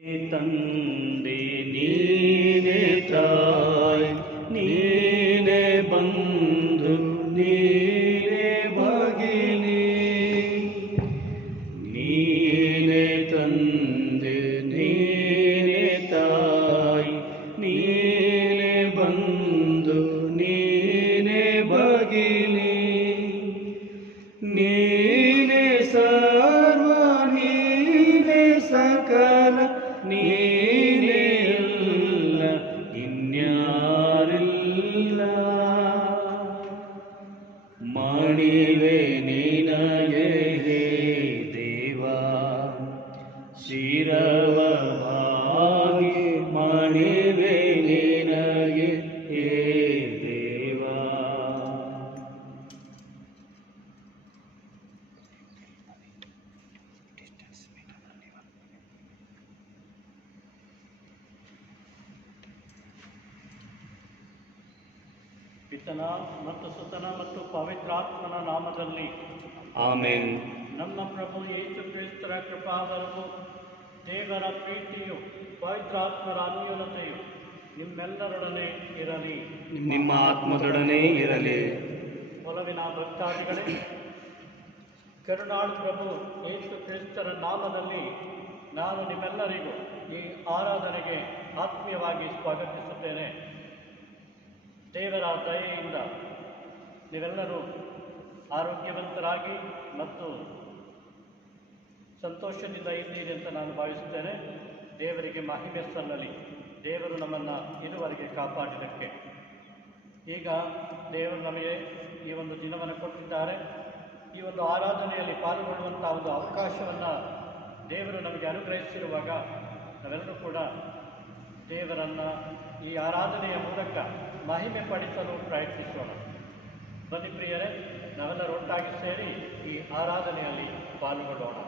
ತಂದೆ ನೀನೆ ತಾಯಿ ನೀನೆ ಬಂಧು ನೀನೆ ಭಗಿನಿ ನೀನೆ ತಂದೆ ನೀನೆ ತಾಯಿ ನೀನೆ ಬಂಧು ನೀನೆ ಭಗಿನಿ ನೀನೆ ಸರ್ವ ನೀನೆ ಸಕಲ ನೀನೇ ಅಲ್ಲ ಇನ್ಯಾರಿಲ್ಲ ಮಾಡಿವೆ ನಿನಗೆ ಹೇ ದೇವಾ ಶಿರವಾಗಿ ಮಾಡಿವೆ ನಿನಗೆ ಹೇ ದೇವಾ. ಪಿತನ ಮತ್ತು ಸುತನ ಮತ್ತು ಪವಿತ್ರಾತ್ಮನ ನಾಮದಲ್ಲಿ ಆಮೆನ್. ನಮ್ಮ ಪ್ರಭು ಯೇಸು ಕ್ರಿಸ್ತರ ಕೃಪಾವರವು ದೇವರ ಪ್ರೀತಿಯು ಪವಿತ್ರಾತ್ಮರ ಅನ್ಯೋನ್ಯತೆಯು ನಿಮ್ಮೆಲ್ಲರೊಡನೆ ಇರಲಿ, ನಿಮ್ಮ ಆತ್ಮದೊಡನೆ ಇರಲಿ. ಒಲವಿನ ಭಕ್ತಾದಿಗಳೇ, ಕರುಣಾಳು ಪ್ರಭು ಯೇಸು ಕ್ರಿಸ್ತರ ನಾಮದಲ್ಲಿ ನಾನು ನಿಮ್ಮೆಲ್ಲರಿಗೂ ಈ ಆರಾಧನೆಗೆ ಆತ್ಮೀಯವಾಗಿ ಸ್ವಾಗತಿಸುತ್ತೇನೆ. ದೇವರ ದಯೆಯಿಂದ ನೀವೆಲ್ಲರೂ ಆರೋಗ್ಯವಂತರಾಗಿ ಮತ್ತು ಸಂತೋಷದಿಂದ ಇದ್ದೀರಿ ಅಂತ ನಾನು ಭಾವಿಸುತ್ತೇನೆ. ದೇವರಿಗೆ ಮಹಿಮೆ ಸಲ್ಲಲಿ. ದೇವರು ನಮ್ಮನ್ನು ಇದುವರೆಗೆ ಕಾಪಾಡಿದ್ದಕ್ಕೆ. ಈಗ ದೇವರು ನಮಗೆ ಈ ಒಂದು ದಿನವನ್ನು ಕೊಟ್ಟಿದ್ದಾರೆ. ಈ ಒಂದು ಆರಾಧನೆಯಲ್ಲಿ ಪಾಲ್ಗೊಳ್ಳುವಂಥ ಒಂದು ಅವಕಾಶವನ್ನು ದೇವರು ನಮಗೆ ಅನುಗ್ರಹಿಸಿರುವಾಗ ನಾವೆಲ್ಲರೂ ಕೂಡ ದೇವರನ್ನು ಈ ಆರಾಧನೆಯ ಮೂಲಕ ಮಹಿಮೆ ಪಡಿಸಲು ಪ್ರಯತ್ನಿಸೋಣ. ಬನ್ನಿ ಪ್ರಿಯರೇ, ನಾವೆಲ್ಲರೂ ಒಟ್ಟಾಗಿ ಸೇರಿ ಈ ಆರಾಧನೆಯಲ್ಲಿ ಪಾಲ್ಗೊಳ್ಳೋಣ.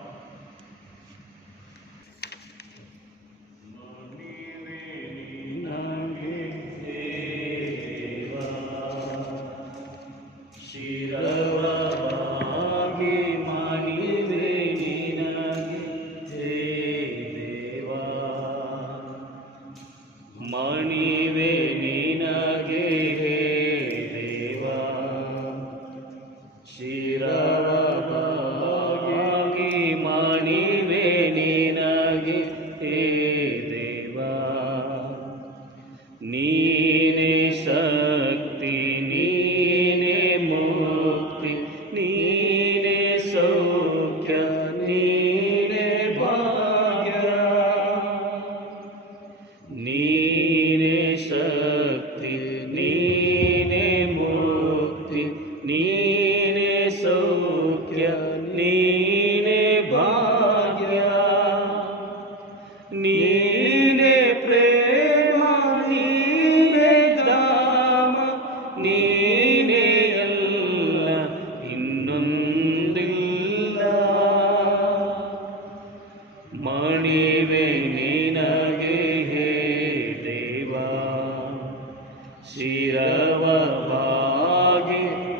ಶಿರವಾಗಿ ಮಾಡಿವೆ ನಿನಗೆ ಹೇ ದೇವಾ ಮಾಡಿವೆ ನಿನಗೆ ಹೇ ದೇವಾ ಶಿರವಾಗಿ ಮಾಡಿವೆ ನಿನಗೆ ಹೇ ದೇವಾ ನೀನೇ ಶಕ್ತಿ ನೀನೇ ಮುಕ್ತಿ ನೀನೇ ಸೌಖ್ಯ ನೀನೇ ಭಾಗ್ಯ ನೀನೇ ಶಕ್ತಿ ನೀನೇ ಮುಕ್ತಿ ನೀನೇ ಸೌಖ್ಯ ನೀನೇ ಭಾಗ್ಯ ನೀನೇ ಪ್ರೇಮ ನೀನೇ ಧಾಮ ನೀನೇ ಅಲ್ಲ ಇನ್ನೊಂದಿಲ್ಲ ಮಾಡಿವೆ ನಿನಗೆ ಹೇ ದೇವಾ ಶಿರವಾಗಿ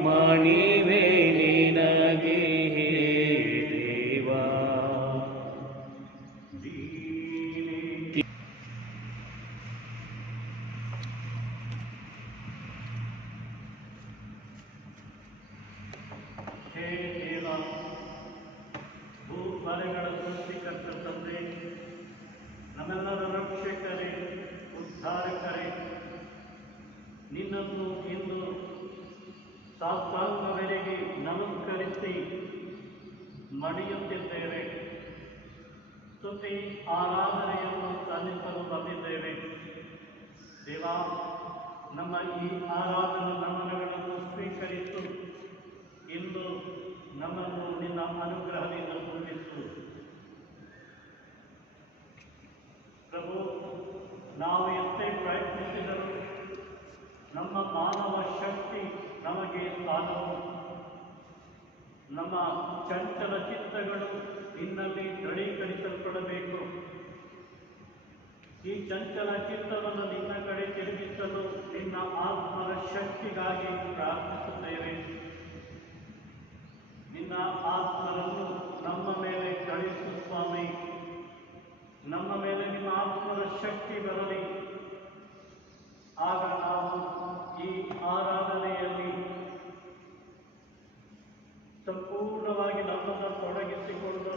ಮಾಡಿವೆ ನಿನಗೆ ಹೇ ದೇವಾ. ಹೇ ದೇವ, ಭೂಪರೆಗಳ ಸೃಷ್ಟಿಕರ್ತ ತಂದೆ, ನಮ್ಮೆಲ್ಲರ ರಕ್ಷಕರೇ, ಉದ್ಧಾರಕರೇ, ನಿನ್ನನ್ನು ಇಂದು ಸಾಷ್ಟಾಂಗವೆಡೆಗೆ ನಮಸ್ಕರಿಸಿ ಮಡಿಯುತ್ತಿದ್ದೇವೆ. ಸ್ತುತಿ ಆರಾಧನೆಯನ್ನು ಸಲ್ಲಿಸಲು ಬಂದಿದ್ದೇವೆ. ದೇವ, ನಮ್ಮ ಈ ಆರಾಧನಾ ನಮನಗಳನ್ನು ಸ್ವೀಕರಿಸು. ಇಂದು ನಮ್ಮನ್ನು ನಿನ್ನ ಅನುಗ್ರಹದಿಂದ ತುಂಬಿಸು. ಪ್ರಭು, ನಾವು ಎಷ್ಟೇ ಪ್ರಯತ್ನಿಸಿದರೂ ನಮ್ಮ ಮಾನವ ಶಕ್ತಿ ನಮಗೆ ಸಾಲದು. ನಮ್ಮ ಚಂಚಲ ಚಿತ್ತಗಳು ನಿನ್ನಲ್ಲಿ ದೃಢೀಕರಿಸಲ್ಪಡಬೇಕು. ಈ ಚಂಚಲ ಚಿತ್ತವನ್ನು ನಿನ್ನ ಕಡೆ ತಿರುಗಿಸಲು ನಿನ್ನ ಆತ್ಮರ ಶಕ್ತಿಗಾಗಿ ಪ್ರಾರ್ಥಿಸುತ್ತೇವೆ. ನಿನ್ನ ಆತ್ಮರನ್ನು ನಮ್ಮ ಮೇಲೆ ಕಳುಹಿಸು ಸ್ವಾಮಿ. ನಮ್ಮ ಮೇಲೆ ನಿಮ್ಮ ಆತ್ಮರ ಶಕ್ತಿ ಬರಲಿ. ಆಗ ನಾವು ಈ ಆರಾಧನೆಯಲ್ಲಿ ಸಂಪೂರ್ಣವಾಗಿ ನಮ್ಮನ್ನು ತೊಡಗಿಸಿಕೊಂಡು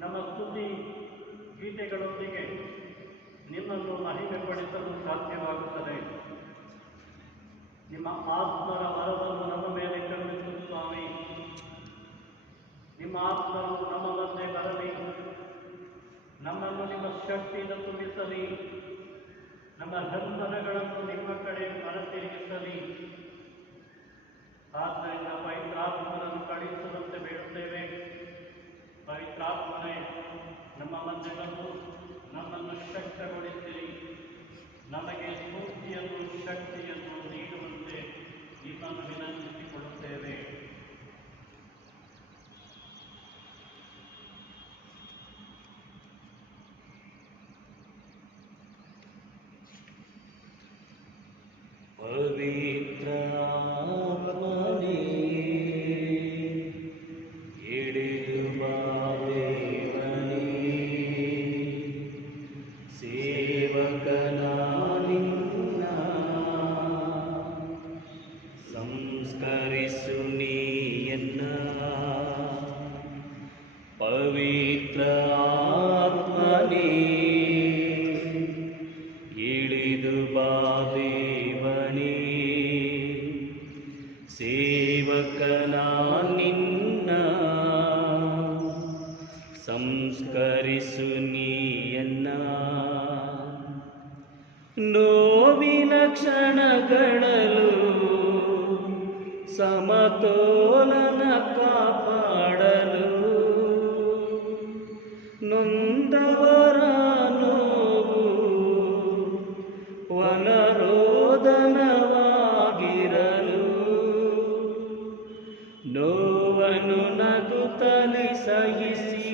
ನಮ್ಮ ಸ್ತುತಿ ಗೀತೆಗಳೊಂದಿಗೆ ನಿಮ್ಮನ್ನು ಮಹಿಮೆಪಡಿಸಲು ಸಾಧ್ಯವಾಗುತ್ತದೆ. ನಿಮ್ಮ ಆತ್ಮರ ವರವನ್ನು ನಮ್ಮ ಮೇಲೆ ಕರುಣಿಸು ಸ್ವಾಮಿ. ನಿಮ್ಮ ಆತ್ಮರು ನಮ್ಮ ಮಧ್ಯೆ ಬರಲಿ, ನಮ್ಮನ್ನು ನಿಮ್ಮ ಶಕ್ತಿಯಿಂದ ತುಂಬಿಸಲಿ, ನಮ್ಮ ಹೃದಯಗಳನ್ನು ನಿಮ್ಮ ಕಡೆ ಮನತಿರುಗಿಸಲಿ. ಆದ್ದರಿಂದ ಪವಿತ್ರಾತ್ಮನನ್ನು ಕಳಿಸುವಂತೆ ಬೇಡುತ್ತೇವೆ. ಪವಿತ್ರಾತ್ಮನೇ, ನಮ್ಮ ಮಧ್ಯೆ ಬಂದು ನಮ್ಮನ್ನು ಶಕ್ತಗೊಳಿಸಿರಿ. ನಮಗೆ ಸ್ಫೂರ್ತಿಯನ್ನು ಶಕ್ತಿಯನ್ನು ನೀಡುವಂತೆ ನಿಮ್ಮನ್ನು ವಿನಂತಿಸಿಕೊಳ್ಳುತ್ತೇವೆ. ಪವಿತ್ರ ಆತ್ಮನೇ, ಇಳಿದು ಬಾ ದೇವನೇ, ಸೇವಕನ ನಿನ್ನ ಸಂಸ್ಕರಿಸು ನೀಯನ್ನ. ಪವಿತ್ರ ಆತ್ಮನೇ, ಇಳಿದು ಬಾ ದೇವನೇ, ಸೇವಕನ ನಿನ್ನ ಸಂಸ್ಕರಿಸು ನೀಯನ್ನ. ನೋವಿನ ಕ್ಷಣಗಳಲ್ಲೂ ಸಮತೋಲನ ಕಾಪಾಡಲು, ನೊಂದವರ ನೋವು ವನರೋದನವಾಗಿರಲು, ನೋವನ್ನು ನಗುತ್ತಲೇ ಸಹಿಸಿ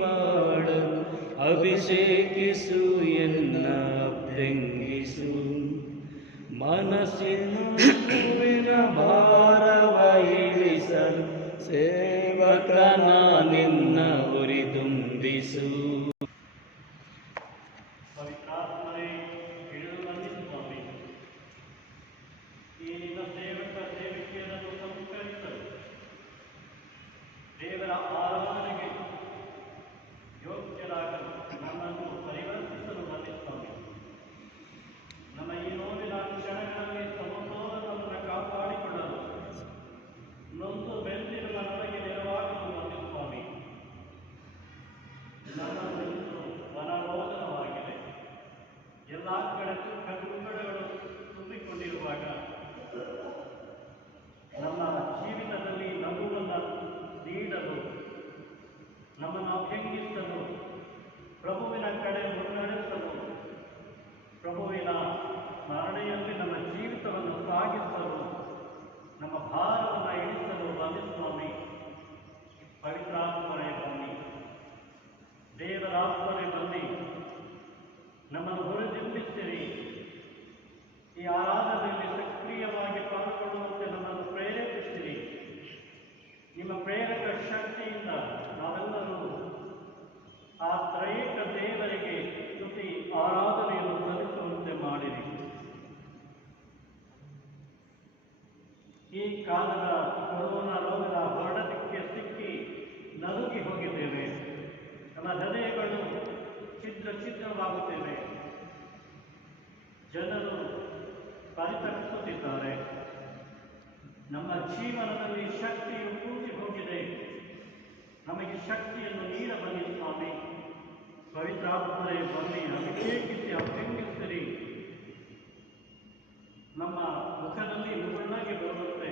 ಬಾಳಲು ಅಭಿಷೇಕಿಸು ಎನ್ನ ಪ್ರಂಗಿಸು. ಮನಸ್ಸಿನ ಭಾರವ ಇಳಿಸಲು ಸೇವಕನ ನಿನ್ನ ಹುರಿದುಂಬಿಸು. ಪವಿತ್ರಾತ್ಮರೇ, ಇಳಿದು ಬನ್ನಿ ಸ್ವಾಮಿ. ಈ ನಿನ್ನ ಸೇವಕ ಸೇವಿಕೆಯನ್ನು ಸಂಸ್ಕರಿಸಲು, ದೇವರ ಆರಾಧನೆಗೆ ಯೋಗ್ಯರಾಗಲು ನಮ್ಮನ್ನು ಪರಿವರ್ತಿಸಲು ಬನ್ನಿ ಸ್ವಾಮಿ. ನಮ್ಮ ಈ ನೋವಿನ ಕ್ಷಣಗಳಲ್ಲಿ ಸಮತೋಲನವನ್ನು ಕಾಪಾಡಿಕೊಳ್ಳಲು, ನೊಂದು ಬೆಂದಿರುವ ನಮಗೆ ನೆರವಾಗಲು ಬನ್ನಿ ಸ್ವಾಮಿ. ನಮ್ಮ ಮನಸ್ಸು ವನರೋಧನವಾಗಿದೆ. ಎಲ್ಲ ಕಡೆ ದುಃಖಗಳು ತುಂಬಿಕೊಂಡಿರುವಾಗ ನಮ್ಮ ಜೀವಿತದಲ್ಲಿ ನಗುವನ್ನು ನೀಡಲು, ನಮ್ಮನ್ನು ಅಭ್ಯಂಗಿಸಲು, ಪ್ರಭುವಿನ ಕಡೆ ಮುನ್ನಡೆಸಲು, ಪ್ರಭುವಿನ ಸ್ಮರಣೆಯಲ್ಲಿ ನಮ್ಮ ಜೀವಿತವನ್ನು ಸಾಗಿಸಲು, ನಮ್ಮ ಭಾರವನ್ನು ಇಳಿಸಲು ಬನ್ನಿ ಸ್ವಾಮಿ. ಪವಿತ್ರಾತ್ಮರೇ ಬನ್ನಿ, ದೇವರಾತ್ಮರೇ ಬನ್ನಿ, ನಮ್ಮನ್ನು ಹುರಿದುಂಬಿಸಿರಿ. ಈ ಆರಾಧನೆಯಲ್ಲಿ ಸಕ್ರಿಯವಾಗಿ ಪಾಲ್ಗೊಳ್ಳುವಂತೆ ನಮ್ಮನ್ನು ಪ್ರೇರೇಪಿಸಿರಿ. ನಿಮ್ಮ ಪ್ರೇರಕ ಶಕ್ತಿಯಿಂದ ನಾವೆಲ್ಲರೂ ಆ ತ್ರೈಕ ದೇವರಿಗೆ ಸ್ತುತಿ ಆರಾಧನೆಯನ್ನು ಸಲ್ಲಿಸುವಂತೆ ಮಾಡಿರಿ. ಈ ಕಾಲದ ಕೊರೋನಾ ರೋಗದ ಹೊರಡಕ್ಕೆ ಸಿಕ್ಕಿ ನಲುಗಿ ಹೋಗಿದ್ದೇವೆ. ನಮ್ಮ ಹೃದಯಗಳು ಛಿದ್ರವಾಗುತ್ತೇವೆ. ಜನರು ಪರಿತಪಿಸುತ್ತಿದ್ದಾರೆ. ನಮ್ಮ ಜೀವನದಲ್ಲಿ ಶಕ್ತಿಯು ಕೂಡಿ ಹೋಗಿದೆ. ನಮಗೆ ಶಕ್ತಿಯನ್ನು ನೀಡಬನ್ನಿ ಸ್ವಾಮಿ. ಪವಿತ್ರಾತ್ಮರೇ ಬನ್ನಿ, ಅಭಿಷೇಕಿಸಿ ಅಭ್ಯಂಗಿಸಿರಿ. ನಮ್ಮ ಮುಖದಲ್ಲಿ ನುಣ್ಣಗೆ ಬರುವಂತೆ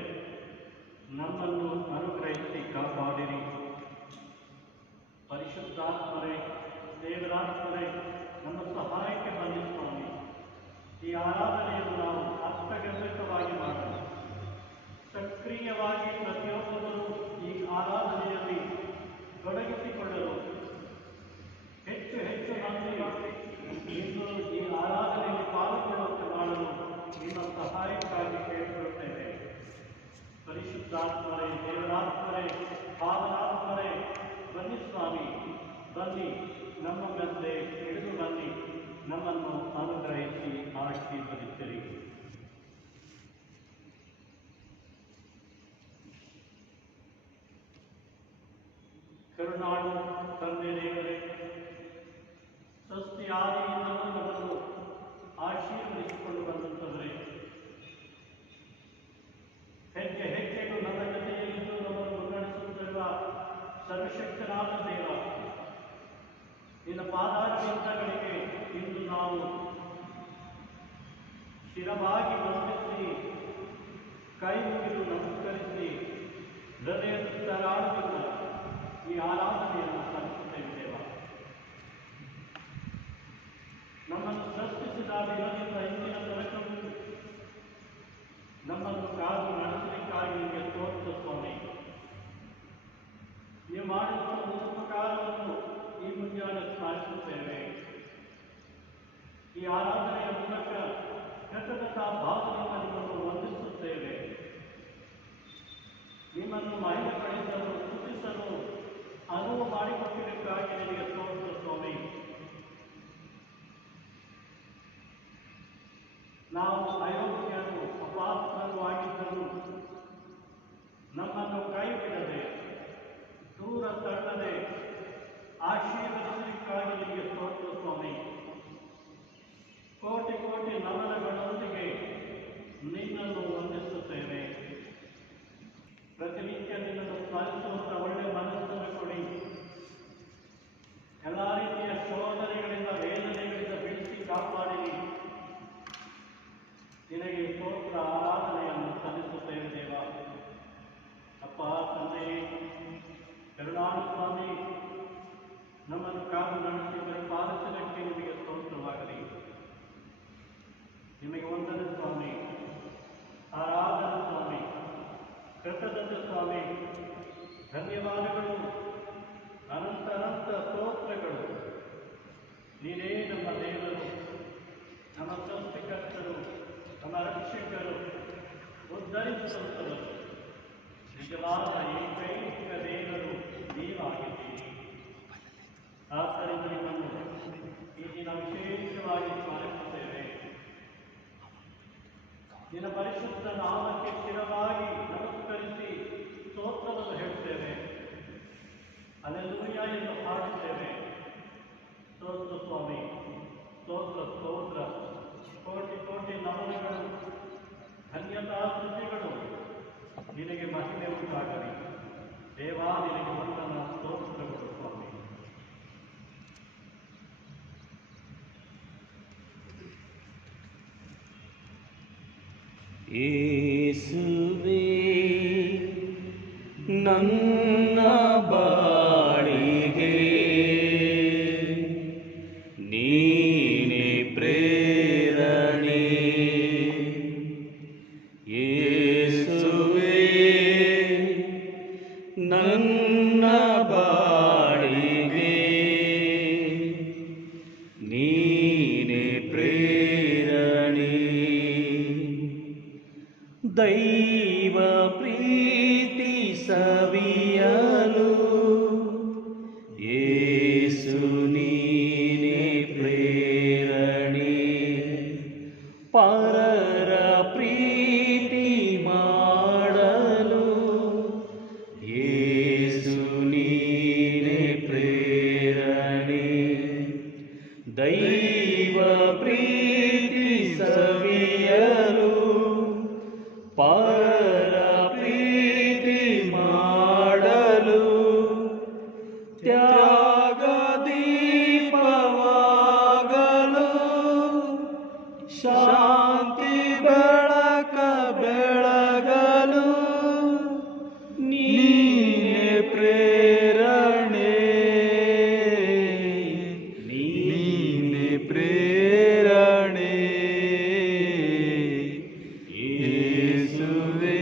ನಮ್ಮನ್ನು ಅನುಗ್ರಹಿಸಿ ಕಾಪಾಡಿರಿ. ಪರಿಶುದ್ಧಾತ್ಮರೇ, ದೇವರಾತ್ಮರೇ, ನಮ್ಮ ಸಹಾಯಕ್ಕೆ ಬನ್ನಿ ಸ್ವಾಮಿ. ಈ ಆರಾಧನೆಯನ್ನು ನಾವು ಅರ್ಥಗರ್ಭಿತವಾಗಿ ಮಾಡೋಣ. ಸಕ್ರಿಯವಾಗಿ ಪ್ರತಿಯೊಬ್ಬರೂ ಈ ಆರಾಧನೆಯಲ್ಲಿ ತೊಡಗಿಸಿಕೊಳ್ಳಲು ಹೆಚ್ಚು ಹೆಚ್ಚು ಮಂದಿ ಇಂದು ಈ ಆರಾಧನೆಯಲ್ಲಿ ಪಾಲ್ಗೊಳ್ಳುವಂತೆ ಮಾಡಲು ನಿಮ್ಮ ಸಹಾಯಕ್ಕಾಗಿ ಕೇಳಿಕೊಳ್ಳುತ್ತೇವೆ. ಪರಿಶುದ್ಧಾತ್ಮರೇ, ಕರುಣಾಳು ತಂದೆ ದೇವರೇ, ಸೃಷ್ಟಿಯಾದಿಯಿಂದಲೂ ನಮ್ಮನ್ನು ಆಶೀರ್ವದಿಸಿಕೊಂಡು ಬಂದಂಥವರೇ, ಹೆಜ್ಜೆ ಹೆಜ್ಜೆಗೂ ನಮ್ಮ ಜೊತೆಯಲ್ಲಿದ್ದು ನಮ್ಮನ್ನು ಮುನ್ನಡೆಸುತ್ತಿರುವ ಸರ್ವಶಕ್ತನಾದ ದೇವ, ನಿನ್ನ ಪಾದಾರವಿಂದಗಳಿಗೆ ಇಂದು ನಾವು ಶಿರವಾಗಿ ವಂದಿಸಿ ಕೈ ಮುಗಿದು ನಮಸ್ಕರಿಸಿ ಹೃದಯದಾಳದಿಂದ ಈ ಆರಾಧನೆಯನ್ನು ಸಲ್ಲಿಸುತ್ತೇವೆ ದೇವ. ನಮ್ಮನ್ನು ಸೃಷ್ಟಿಸಿದ ದಿನದಿಂದ ಇಂದಿನ ತನಕವೂ ನಮ್ಮನ್ನು ಕಾದು ನಡೆಸಲಿಕ್ಕಾಗಿ ನಿಮಗೆ ಸ್ತೋತ್ರ ಸ್ವಾಮಿ. ನೀವು ಮಾಡಿರುವ ಉಪಕಾರವನ್ನು ಈ ಮುಂಜಾನೆ ಸ್ಮರಿಸುತ್ತೇವೆ. ಈ ಆರಾಧನೆಯ ಮೂಲಕ ಕೃತಜ್ಞತಾ ಭಾವದಿಂದ ನಿಮ್ಮನ್ನು ವಂದಿಸುತ್ತೇವೆ. ನಿಮ್ಮನ್ನು ಮಹಿಮೆಪಡಿಸಲು ಸ್ತುತಿಸಲು ಅನುವು ಮಾಡಿಕೊಟ್ಟಿದ್ದಕ್ಕಾಗಿ ನಿಮಗೆ ಸ್ತೋತ್ರ ಸ್ವಾಮಿ. ನಾವು ಅಯೋಗ್ಯರು ಅಪಾತ್ರರು ಆಗಿದ್ದರೂ ನಮ್ಮನ್ನು ಕೈ ಬಿಡದೆ ದೂರ ತಳ್ಳದೆ ಆಶೀರ್ವದಿಸಲಿಕ್ಕಾಗಿ ನಿಮಗೆ ಸ್ತೋತ್ರ ಸ್ವಾಮಿ. ಕೋಟಿ ಕೋಟಿ ನಮನಗಳೊಂದಿಗೆ ನಿನ್ನನ್ನು ವಂದಿಸುತ್ತೇವೆ. ಪ್ರತಿನಿತ್ಯ ನಿನ್ನನ್ನು ಸ್ಮರಿಸುವಂಥ ಒಳ್ಳೆ ಮನಸ್ಸನ್ನು ಕೊಡಿ. ಎಲ್ಲ ರೀತಿಯ ಶೋಧನೆಗಳಿಂದ ವೇದನೆಗಳಿಂದ ಬಿಡಿಸಿ ಕಾಪಾಡಿರಿ. ನಿನಗೆ ಸ್ತೋತ್ರ ಆರಾಧನೆಯನ್ನು ಸಲ್ಲಿಸುತ್ತೇವೆ ದೇವ. ಅಪ್ಪ ತಂದೆ ಕರುಣಾಳು ಸ್ವಾಮಿ, ನಮ್ಮನ್ನು ಕಾದು ನಡೆಸಿ ಪರಿಪಾಲಿಸಲಿಕ್ಕೆ ನಿಮಗೆ ಸ್ತೋತ್ರವಾಗಲಿ. ನಿಮಗೆ ವಂದನೆ ಸ್ವಾಮಿ, ಆರಾಧನೆ ಸ್ವಾಮಿ, ಕೃತಜ್ಞತೆ ಸ್ವಾಮಿ, ಧನ್ಯವಾದಗಳು, ಅನಂತ ಅನಂತ ಸ್ತೋತ್ರಗಳು. ನೀನೇ ನಮ್ಮ ದೇವರು, ನಮ್ಮ ಸೃಷ್ಟಿಕರ್ತರು, ನಮ್ಮ ರಕ್ಷಕರು, ಉದ್ಧರಿಸುವಂಥವರು, ನಿಜವಾದ ಏಕೈಕ ದೇವರು ನೀವಾಗಿದ್ದೀರಿ. ಆದ್ದರಿಂದ ನಿಮ್ಮನ್ನು ಈ ದಿನ ವಿಶೇಷವಾಗಿ ಸ್ಮರಿಸುತ್ತೇವೆ. ನಿನ್ನ ಪರಿಶುದ್ಧ ನಾಮಕ್ಕೆ ಸ್ಥಿರವಾಗಿ ನಮಸ್ಕರಿಸಿ ಸ್ತೋತ್ರವನ್ನು ಹೇಳುತ್ತೇವೆ. ಅಲ್ಲೆಲ್ಲೂಯ್ಯ ಎಂದು ಹಾಡುತ್ತೇವೆ. ಸ್ತೋತ್ರ ಸ್ವಾಮಿ, ಸ್ತೋತ್ರ ಸ್ತೋತ್ರ. ಕೋಟಿ ಕೋಟಿ ನಮನಗಳು, ಧನ್ಯತಾ ಸ್ತುತಿಗಳು ನಿನಗೆ ಮಹಿಮೆ ಉಂಟಾಗಲಿ ದೇವಾ. ನಿನಗೆ ವಂದನ ಸ್ತೋತ್ರಗಳು ಸ್ವಾಮಿ. ಯೇಸುವೇ ನನ್ನ ಬಾಳಿಗೆ ನೀನೇ ಪ್ರೇರಣೆ. ಯೇಸುವೇ ನನ್ನ ಬಾಳಿಗೆ ನೀನೇ ಪ್ರೇರಣೆ. ದೈವ ಪ್ರೀತಿ ಸವಿಯಲು ಯೇಸು ನೀನೇ ಪ್ರೇರಣೆ. ಪರರ ಪ್ರೀತಿ ಮಾಡಲು ಯೇಸು ನೀನೇ ಪ್ರೇರಣೆ. ದೈವ ಪ್ರೀತಿ ಸವಿಯಲು ಪರ ಪ್ರೀತಿ ಮಾಡಲು ತ್ಯಾಗ ದೀಪವಾಗಲು ಶಾಂತಿ ಬೆಳಕ ಬೆಳಗಲು ನೀನೇ ಪ್ರೇರಣೆ. ನೀನೇ ಪ್ರೇರಣೆ. ಯೇಸುವೇ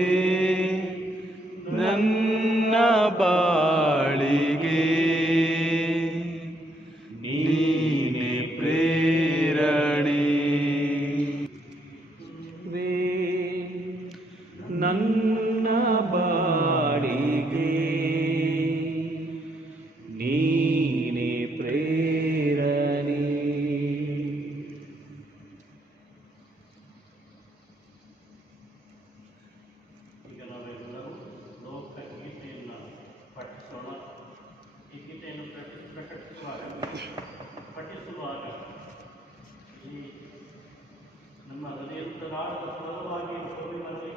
ಪ್ರಾಣದ ಸಲುವಾಗಿ ಭೂಮಿನಲ್ಲಿ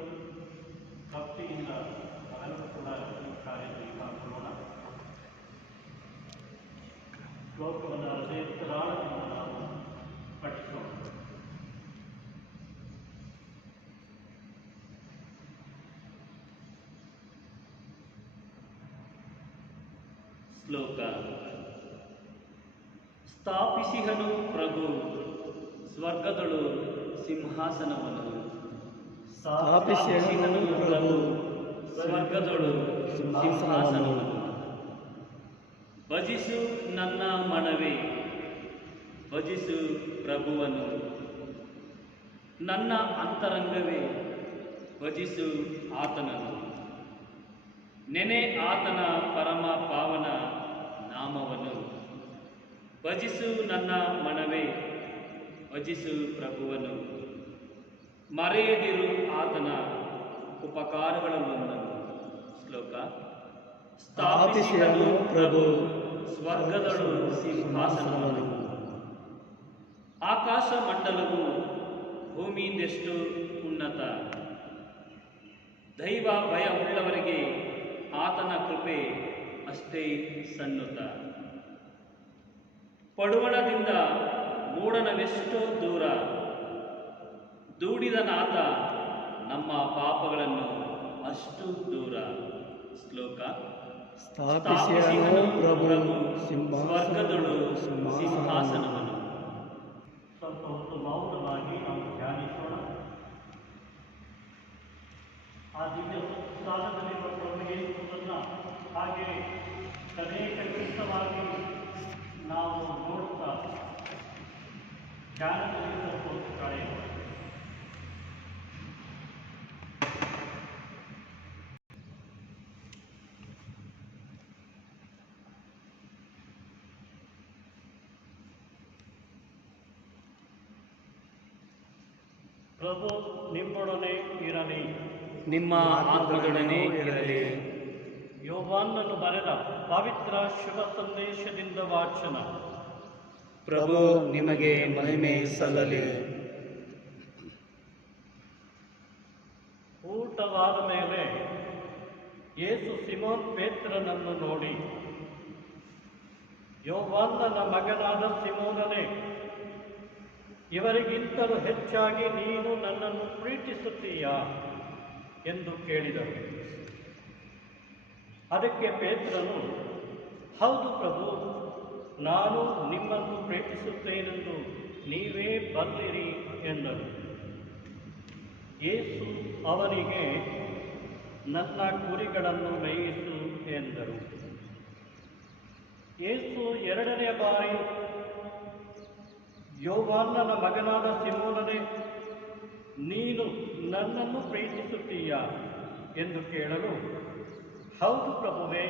ಭಕ್ತಿಯಿಂದ ನಾವೆಲ್ಲರೂ ಕೂಡ ಈ ಕಾರ್ಯದಲ್ಲಿ ಪಾಲ್ಗೊಳ್ಳೋಣ. ಶ್ಲೋಕವನ್ನು ಹೃದಯಂತರಾಳದಿಂದ ನಾವು ಪಠಿಸೋಣ. ಶ್ಲೋಕ. ಸ್ಥಾಪಿಸಿಹನು ಪ್ರಭು ಸ್ವರ್ಗದಳು ಸಿಂಹಾಸನವನ್ನು. ಸ್ಥಾಪಿಸಿಹನು ಪ್ರಭು ಸ್ವರ್ಗದಳು ಸಿಂಹಾಸನವನ್ನು. ಭಜಿಸು ನನ್ನ ಮನವೇ, ಭಜಿಸು ಪ್ರಭುವನ್ನು. ನನ್ನ ಅಂತರಂಗವೇ, ಭಜಿಸು ಆತನನ್ನು. ನೆನೆ ಆತನ ಪರಮ ಪಾವನ ನಾಮವನ್ನು. ಭಜಿಸು ನನ್ನ ಮನವೇ, ಭಜಿಸು ಪ್ರಭುವನ್ನು. ಮರೆಯದಿರು ಆತನ ಉಪಕಾರಗಳಲ್ಲೊಂದನ್ನು. ಶ್ಲೋಕ. ಸ್ಥಾಪಿಸಿದನು ಪ್ರಭು ಸ್ವರ್ಗದಳು ಸಿಂಹಾಸನವನ್ನು. ಆಕಾಶ ಮಂಡಲವು ಭೂಮಿಯಿಂದೆಷ್ಟು ಉನ್ನತ. ದೈವ ಭಯವುಳ್ಳವರಿಗೆ ಆತನ ಕೃಪೆ ಅಷ್ಟೇ ಸನ್ನುತ. ಪಡುವಣದಿಂದ ಮೂಡನವೆಷ್ಟೋ ದೂರ. ದೂಡಿದನಾತ ನಮ್ಮ ಪಾಪಗಳನ್ನು ಅಷ್ಟು ದೂರ. ಶ್ಲೋಕ. ಸ್ಥಾಪಿಸಿಹನು ಪ್ರಭು ಸ್ವರ್ಗದಳು ಸಿಂಹಾಸನವನ್ನು. ಸ್ವಲ್ಪ ಹೊತ್ತು ಮೌನವಾಗಿ ನಾವು ಧ್ಯಾನಿಸೋಣ. ಆ ದಿವ್ಯ ಸ್ಥಾನದಲ್ಲಿರುವ ಪ್ರಭು ಯೇಸುವನ್ನು ಹಾಗೆ ಅನೇಕ ಕೃತವಾಗಿ ನಾವು ನೋಡುತ್ತಾ ಧ್ಯಾನದಲ್ಲಿ ಸ್ವಲ್ಪ ಹೊತ್ತು ಕಳೆಯೋಣ. ಪ್ರಭು ನಿಮ್ಮೊಡನೆ ಇರಲಿ. ನಿಮ್ಮ ಆತ್ಮದೊಡನೆ ಇರಲಿ. ಯೋಹಾನನು ಬರೆದ ಪವಿತ್ರ ಶುಭ ಸಂದೇಶದಿಂದ ವಾಚನ. ಪ್ರಭು ನಿಮಗೆ ಮಹಿಮೆ ಸಲ್ಲಲಿ. ಊಟವಾದ ಮೇಲೆ ಯೇಸು ಸಿಮೋನ್ ಪೇತ್ರನನ್ನು ನೋಡಿ, ಯೋಹಾನನ ಮಗನಾದ ಸಿಮೋನನೇ, ಇವರಿಗಿಂತಲೂ ಹೆಚ್ಚಾಗಿ ನೀನು ನನ್ನನ್ನು ಪ್ರೀತಿಸುತ್ತೀಯಾ ಎಂದು ಕೇಳಿದನು. ಅದಕ್ಕೆ ಪೇತ್ರನು, ಹೌದು ಪ್ರಭು, ನಾನು ನಿಮ್ಮನ್ನು ಪ್ರೀತಿಸುತ್ತೇನೆಂದು ನೀವೇ ಬಲ್ಲಿರಿ ಎಂದನು. ಯೇಸು ಅವನಿಗೆ, ನನ್ನ ಕುರಿಗಳನ್ನು ಮೇಯಿಸು ಎಂದರು. ಯೇಸು ಎರಡನೆಯ ಬಾರಿ, ಯೋಹಾನನ ಮಗನಾದ ಸಿಮೋನನೇ, ನೀನು ನನ್ನನ್ನು ಪ್ರೀತಿಸುತ್ತೀಯಾ ಎಂದು ಕೇಳಲು, ಹೌದು ಪ್ರಭುವೇ,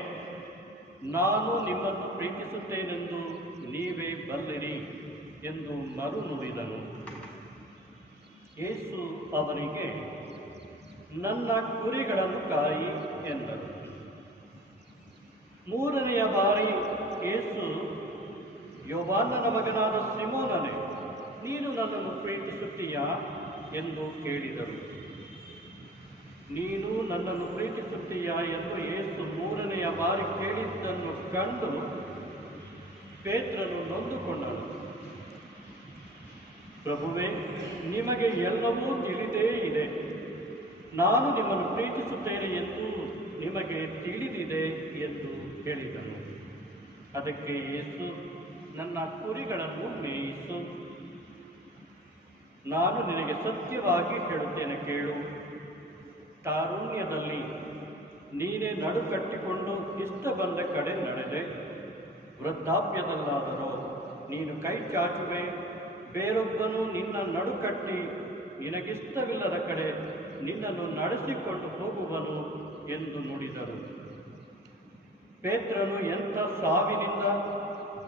ನಾನು ನಿಮ್ಮನ್ನು ಪ್ರೀತಿಸುತ್ತೇನೆಂದು ನೀವೇ ಬಲ್ಲಿರಿ ಎಂದು ಮರು ನುಡಿದನು. ಯೇಸು ಅವನಿಗೆ, ನನ್ನ ಕುರಿಗಳನ್ನು ಕಾಯಿ ಎಂದರು. ಮೂರನೆಯ ಬಾರಿ ಯೇಸು, ಯೋಹಾನನ ಮಗನಾದ ಸಿಮೋನನೇ, ನೀನು ನನ್ನನ್ನು ಪ್ರೀತಿಸುತ್ತೀಯಾ ಎಂದು ಕೇಳಿದರು. ನೀನು ನನ್ನನ್ನು ಪ್ರೀತಿಸುತ್ತೀಯಾ ಎಂದು ಯೇಸು ಮೂರನೆಯ ಬಾರಿ ಕೇಳಿದ್ದನ್ನು ಕಂಡು ಪೇತ್ರನು ನೊಂದುಕೊಂಡನು. ಪ್ರಭುವೇ, ನಿಮಗೆ ಎಲ್ಲವೂ ತಿಳಿದೇ ಇದೆ. ನಾನು ನಿಮ್ಮನ್ನು ಪ್ರೀತಿಸುತ್ತೇನೆ ಎಂದು ನಿಮಗೆ ತಿಳಿದಿದೆ ಎಂದು ಹೇಳಿದನು. ಅದಕ್ಕೆ ಯೇಸು, ನನ್ನ ಕುರಿಗಳನ್ನು ಮೇಯಿಸು. ನಾನು ನಿನಗೆ ಸತ್ಯವಾಗಿ ಹೇಳುತ್ತೇನೆ ಕೇಳು. ತಾರುಣ್ಯದಲ್ಲಿ ನೀನೇ ನಡುಕಟ್ಟಿಕೊಂಡು ಇಷ್ಟ ಬಂದ ಕಡೆ ನಡೆದೆ. ವೃದ್ಧಾಪ್ಯದಲ್ಲಾದರೂ ನೀನು ಕೈ ಚಾಚುವೆ, ಬೇರೊಬ್ಬನು ನಿನ್ನ ನಡುಕಟ್ಟಿ ನಿನಗಿಷ್ಟವಿಲ್ಲದ ಕಡೆ ನಿನ್ನನ್ನು ನಡೆಸಿಕೊಂಡು ಹೋಗುವನು ಎಂದು ನುಡಿದರು. ಪೇತ್ರನು ಎಂಥ ಸಾವಿನಿಂದ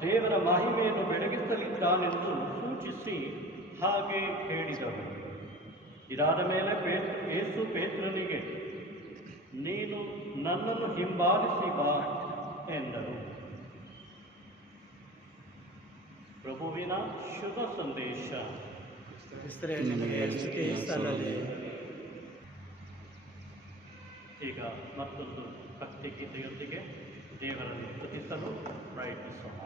ದೇವರ ಮಹಿಮೆಯನ್ನು ಬೆಳಗಿಸಲಿದ್ದಾನೆಂದು ಸೂಚಿಸಿ ಹಾಗೆ ಹೇಳಿದರು. ಇದಾದ ಮೇಲೆ ಯೇಸು ಪೇತ್ರನಿಗೆ, ನೀನು ನನ್ನನ್ನು ಹಿಂಬಾಲಿಸಿ ಬಾ ಎಂದರು. ಪ್ರಭುವಿನ ಶುಭ ಸಂದೇಶ. ಕ್ರಿಸ್ತರೇ ನಿಮಗೆ ಸ್ತುತಿ ಸಲ್ಲಲಿ. ಈಗ ಮತ್ತೊಂದು ಭಕ್ತಿ ಗೀತೆಯೊಂದಿಗೆ ದೇವರನ್ನು ಸ್ತುತಿಸಲು ಪ್ರಯತ್ನಿಸೋಣ.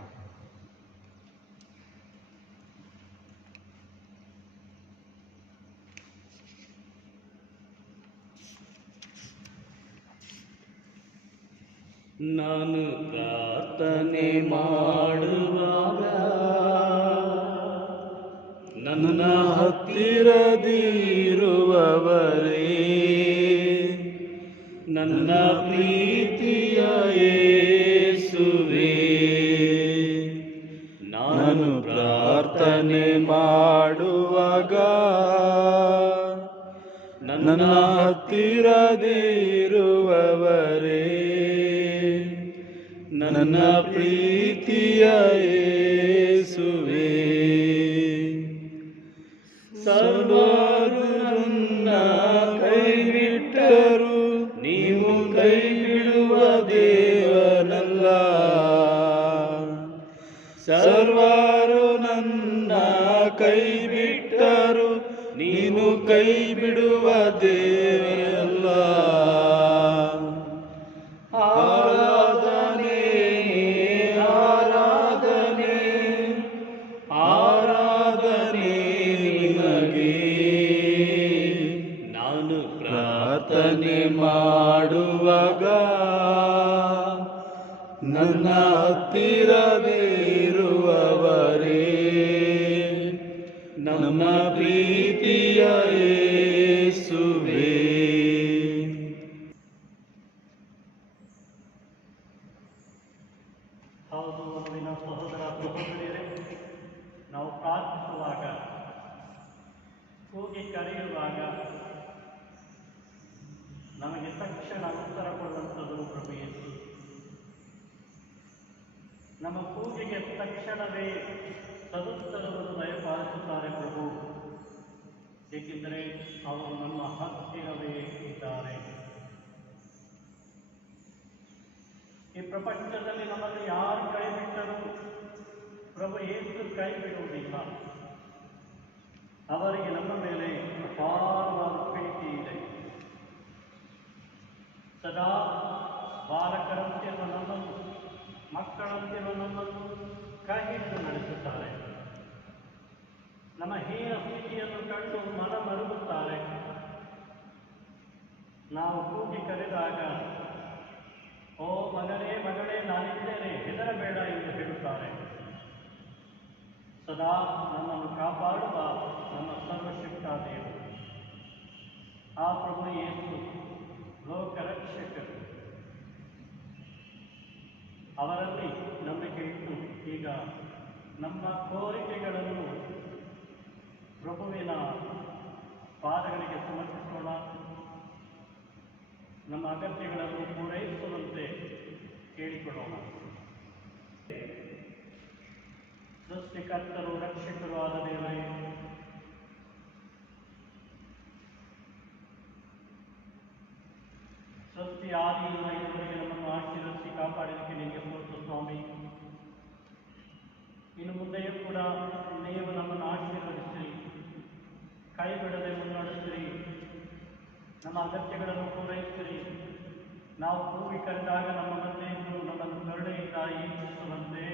ನಾನು ಪ್ರಾರ್ಥನೆ ಮಾಡುವಾಗ ನನ್ನ ಹತ್ತಿರದಿರುವವರೇ, ನನ್ನ ಪ್ರೀತಿಯ ಯೇಸುವೇ, ನಾನು ಪ್ರಾರ್ಥನೆ ಮಾಡುವಾಗ ನನ್ನ ಹತ್ತಿರದಿರುವವರೇ, ನನ್ನ ಪ್ರೀತಿಯ ಯೇಸುವೇ, ಸರ್ವರು ನನ್ನ ಕೈಬಿಟ್ಟರು ನೀವು ಕೈ ಬಿಡುವ ದೇವನಲ್ಲ. ಸರ್ವರು ನನ್ನ ಕೈ ಬಿಟ್ಟರು ನೀನು ಕೈ ಬಿಡುವ ದೇವರಲ್ಲ. ಆರಾಧನೆ ಆರಾಧನೆ ಆರಾಧನೆ ನಿನಗೆ. ನಾನು ಪ್ರಾರ್ಥನೆ ಮಾಡುವಾಗ ನನ್ನ ಹತ್ತಿರವಿರುವವರೇ, ನಮ್ಮ ಪ್ರೀತಿಯ ಯೇಸುವೇ. ಹೌದು ಅಲ್ಲಿನ ಸಹೋದರ ಸಹೋದರಿಯರೇ, ನಾವು ಪ್ರಾರ್ಥಿಸುವಾಗ, ಕೂಗಿ ಕರೆಯುವಾಗ ನಮಗೆ ತಕ್ಷಣ ಉತ್ತರ ಕೊಡುವಂಥದ್ದು ಪ್ರಭು ಯೇಸು. ನಮ್ಮ ಕೂಗಿಗೆ ತಕ್ಷಣವೇ ಸದುತ್ತರವನ್ನು ದಯಪಾಲಿಸುತ್ತಾರೆ ಪ್ರಭು, ಏಕೆಂದರೆ ಅವರು ನಮ್ಮ ಹತ್ತಿರವೇ ಇದ್ದಾರೆ. ಈ ಪ್ರಪಂಚದಲ್ಲಿ ನಮ್ಮನ್ನು ಯಾರು ಕೈ ಬಿಟ್ಟರೂ ಪ್ರಭು ಯೇಸು ಕೈ ಬಿಡುವುದಿಲ್ಲ. ಅವರಿಗೆ ನಮ್ಮ ಮೇಲೆ ಅಪಾರವಾದ ಪ್ರೀತಿ ಇದೆ. ಸದಾ ಬಾಲಕರಂತಿರುವ ನಮ್ಮನ್ನು, ಮಕ್ಕಳಂತಿರುವ ನಮ್ಮನ್ನು ಕೈ ಹಿಡಿದು ನಡೆಸುತ್ತಾರೆ. ನಮ್ಮ ಹೀನ ಸ್ಥಿತಿಯನ್ನು ಕಂಡು ಮನ ಮರುಗುತ್ತಾರೆ. ನಾವು ಕೂಗಿ ಕರೆದಾಗ, ಓ ಮಗನೇ ಮಗಳೇ ನಾನಿದ್ದೇನೆ, ಹೆದರಬೇಡ ಎಂದು ಹೇಳುತ್ತಾರೆ. ಸದಾ ನಮ್ಮನ್ನು ಕಾಪಾಡುವ ನಮ್ಮ ಸರ್ವಶಕ್ತ ದೇವರು ಆ ಪ್ರಭು ಯೇಸು ಲೋಕರಕ್ಷಕರು. ಅವರಲ್ಲಿ ನಂಬಿಕೆ ಇಟ್ಟು ಈಗ ನಮ್ಮ ಕೋರಿಕೆಗಳನ್ನು ಪ್ರಭುವಿನ ಪಾದಗಳಿಗೆ ಸಮರ್ಪಿಸೋಣ. ನಮ್ಮ ಅಗತ್ಯಗಳನ್ನು ಪೂರೈಸುವಂತೆ ಕೇಳಿಕೊಳ್ಳೋಣ. ಸೃಷ್ಟಿಕರ್ತರು ರಕ್ಷಕರು ಆದ ದೇವರೇ, ಸೃಷ್ಟಿ ಆದಿಯಿಂದ ಇದುವರೆಗೆ ನಮ್ಮನ್ನು ಆಶೀರ್ವದಿಸಿ ಕಾಪಾಡಿದಕ್ಕೆ ನಿಮಗೆ ಸ್ತೋತ್ರ ಸ್ವಾಮಿ. ಇನ್ನು ಮುಂದೆಯೂ ಕೂಡ ನೀವು ನಮ್ಮನ್ನು ಆಶೀರ್ವದಿಸಿರಿ, ಕೈ ಬಿಡದೆ ಮುನ್ನಡೆಸಿರಿ, ನಮ್ಮ ಅಗತ್ಯಗಳನ್ನು ಪೂರೈಸಿರಿ. ನಾವು ಕೂಗಿ ಕರೆದಾಗ ನಮ್ಮ ಮಧ್ಯೆ ಇದ್ದು ನಮ್ಮನ್ನು ಕರುಣೆಯಿಂದ ಈಕ್ಷಿಸುವಂತೆ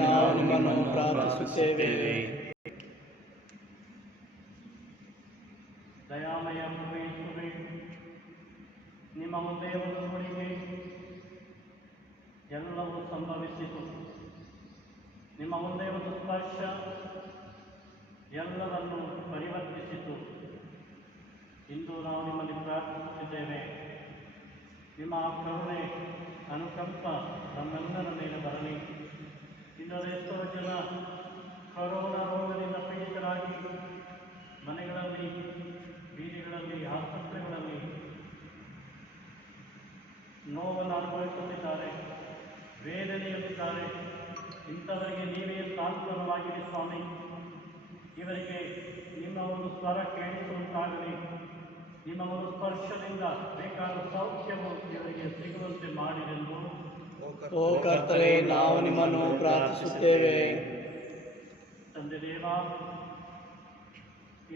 ನಾವು ನಿಮ್ಮನ್ನು ಪ್ರಾರ್ಥಿಸುತ್ತೇವೆ. ದಯಾಮಯ ಪ್ರಭು ಯೇಸುವೇ, ನಿಮ್ಮ ಮುಂದೆ ಒಂದು ನುಡಿಗೆ ಎಲ್ಲವೂ ಸಂಭವಿಸಿತು. ನಿಮ್ಮ ಮುಂದೆ ಒಂದು ಸ್ಪರ್ಶ ಎಲ್ಲವನ್ನು ಪರಿವರ್ತಿಸಿತು. ಇಂದು ನಾವು ನಿಮ್ಮಲ್ಲಿ ಪ್ರಾರ್ಥಿಸುತ್ತಿದ್ದೇವೆ, ನಿಮ್ಮ ಕರುಣೆ ಅನುಕಂಪ ನಮ್ಮೆಲ್ಲರ ಮೇಲೆ ಬರಲಿ. ಇನ್ನೆಷ್ಟೋ ಜನ ಕೊರೋನಾ ರೋಗದಿಂದ ಪೀಡಿತರಾಗಿ ಮನೆಗಳಲ್ಲಿ, ಬೀದಿಗಳಲ್ಲಿ, ಆಸ್ಪತ್ರೆಗಳಲ್ಲಿ ನೋವನ್ನು ಅನುಭವಿಸುತ್ತಿದ್ದಾರೆ, ವೇದನೆಯಲ್ಲಿದ್ದಾರೆ. ಇಂಥವರಿಗೆ ನೀವೇ ಸಾಂತ್ವನವಾಗಿರಿ ಸ್ವಾಮಿ. ಇವರಿಗೆ ನಿಮ್ಮ ಒಂದು ಸ್ವರ ಕೇಳಿಸುವಂತಾಗಲಿ. ನಿಮ್ಮ ಒಂದು ಸ್ಪರ್ಶದಿಂದ ಬೇಕಾದ ಸೌಖ್ಯವು ಇವರಿಗೆ ಸಿಗುವಂತೆ ಮಾಡಿರೆಂದು ಓ ಕರ್ತನೇ, ನಾವು ನಿಮ್ಮನ್ನು ಪ್ರಾರ್ಥಿಸುತ್ತೇವೆ. ತಂದೆ ದೇವ,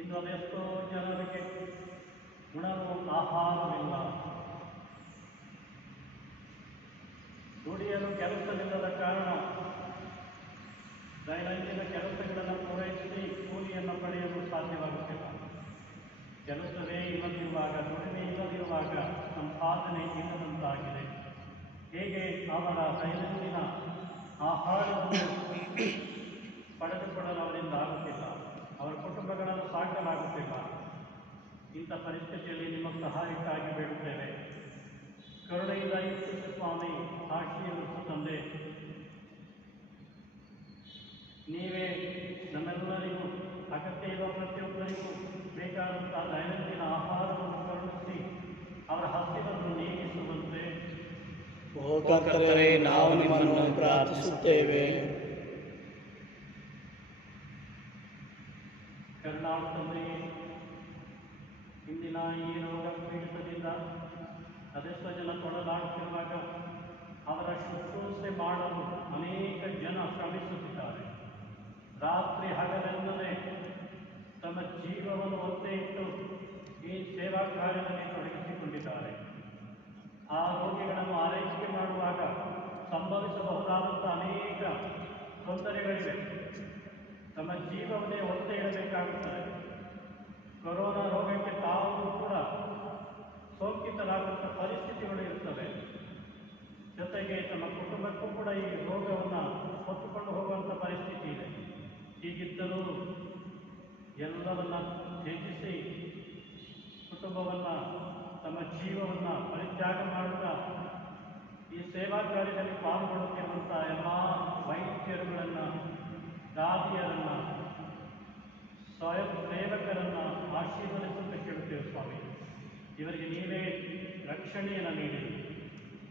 ಇನ್ನು ಅದೆಷ್ಟೋ ಜನರಿಗೆ ಉಣಲು ಆಹಾರವಿಲ್ಲ, ದುಡಿಯಲು ಕೆಲಸವಿಲ್ಲದ ಕಾರಣ ದೈನಂದಿನ ಕೆಲಸಗಳನ್ನು ಪೂರೈಸಿ ಕೂಲಿಯನ್ನು ಪಡೆಯಲು ಸಾಧ್ಯವಾಗುತ್ತಿಲ್ಲ. ಕೆಲಸವೇ ಇಲ್ಲದಿರುವಾಗ, ದುಡಿಮೆ ಇಲ್ಲದಿರುವಾಗ ಸಂಪಾದನೆ ಇಲ್ಲದಂತಾಗಿದೆ. ಹೇಗೆ ಅವರ ದೈನಂದಿನ ಆಹಾರವನ್ನು ಪಡೆದುಕೊಳ್ಳಲು ಅವರಿಂದ ಆಗುತ್ತಿಲ್ಲ, ಅವರ ಕುಟುಂಬಗಳನ್ನು ಸಾಕಲಾಗುತ್ತಿಲ್ಲ. ಇಂಥ ಪರಿಸ್ಥಿತಿಯಲ್ಲಿ ನಿಮ್ಮ ಸಹಾಯಕ್ಕಾಗಿ ಬೇಡುತ್ತೇವೆ. ಕರುಣೆಯಿಂದ ಯೇಸು ಸ್ವಾಮಿ ಆಶೀರ್ವದಿಸು ತಂದೆ. ನೀವೇ ನಮ್ಮೆಲ್ಲರಿಗೂ ಅಗತ್ಯ ಇರುವ ಪ್ರತಿಯೊಬ್ಬರಿಗೂ ಬೇಕಾದಂತಹ ದೈನಂದಿನ ಆಹಾರವನ್ನು ಕರುಣಿಸಿ ಅವರ ಹಸಿವನ್ನು ನೀಗಿಸುವಂತೆ ಓ ಕರ್ತರೇ, ನಾವು ನಿಮ್ಮನ್ನು ಪ್ರಾರ್ಥಿಸುತ್ತೇವೆ. ಕರುಣಾಳ ತಂದೆಯೇ, ಇಂದಿನ ಈ ರೋಗ ಪೀಡಿತದಿಂದ ಅದೆಷ್ಟೋ ಜನ ತೊಡಲಾಡುತ್ತಿರುವಾಗ ಅವರ ಶುಶ್ರೂಷೆ ಮಾಡಲು ಅನೇಕ ಜನ ಶ್ರಮಿಸುತ್ತಿದ್ದಾರೆ. ರಾತ್ರಿ ಹಗಲೆನ್ನದೇ ತಮ್ಮ ಜೀವವನ್ನು ಒತ್ತೆ ಇಟ್ಟು ಈ ಸೇವಾ ಕಾರ್ಯದಲ್ಲಿ ತೊಡಗಿಸಿಕೊಂಡಿದ್ದಾರೆ. ಆ ರೋಗಿಗಳನ್ನು ಆರೈಕೆ ಮಾಡುವಾಗ ಸಂಭವಿಸಬಹುದಾದಂಥ ಅನೇಕ ತೊಂದರೆಗಳಿವೆ. ತಮ್ಮ ಜೀವವನ್ನೇ ಒತ್ತೆ ಇಡಬೇಕಾಗುತ್ತದೆ. ಕೊರೋನಾ ರೋಗಕ್ಕೆ ತಾವು ಕೂಡ ಸೋಂಕಿತರಾಗುವಂಥ ಪರಿಸ್ಥಿತಿಗಳು ಇರುತ್ತವೆ. ಜೊತೆಗೆ ತಮ್ಮ ಕುಟುಂಬಕ್ಕೂ ಕೂಡ ಈ ರೋಗವನ್ನು ಹೊತ್ತುಕೊಂಡು ಹೋಗುವಂಥ ಪರಿಸ್ಥಿತಿ ಇದೆ. ಹೀಗಿದ್ದರೂ ಎಲ್ಲವನ್ನ ತ್ಯಜಿಸಿ ಕುಟುಂಬವನ್ನು, ತಮ್ಮ ಜೀವವನ್ನು ಪರಿತ್ಯಾಗ ಮಾಡುತ್ತಾ ಈ ಸೇವಾ ಕಾರ್ಯದಲ್ಲಿ ಪಾಲ್ಗೊಳ್ಳುತ್ತಿರುವಂಥ ಎಲ್ಲ ವೈದ್ಯರುಗಳನ್ನು, ದಾದಿಯರನ್ನು, ಸ್ವಯಂ ಸೇವಕರನ್ನು ಆಶೀರ್ವದಿಸುವಂತೆ ಕೇಳುತ್ತೇವೆ ಸ್ವಾಮಿ. ಇವರಿಗೆ ನೀವೇ ರಕ್ಷಣೆಯನ್ನು ನೀಡಿ,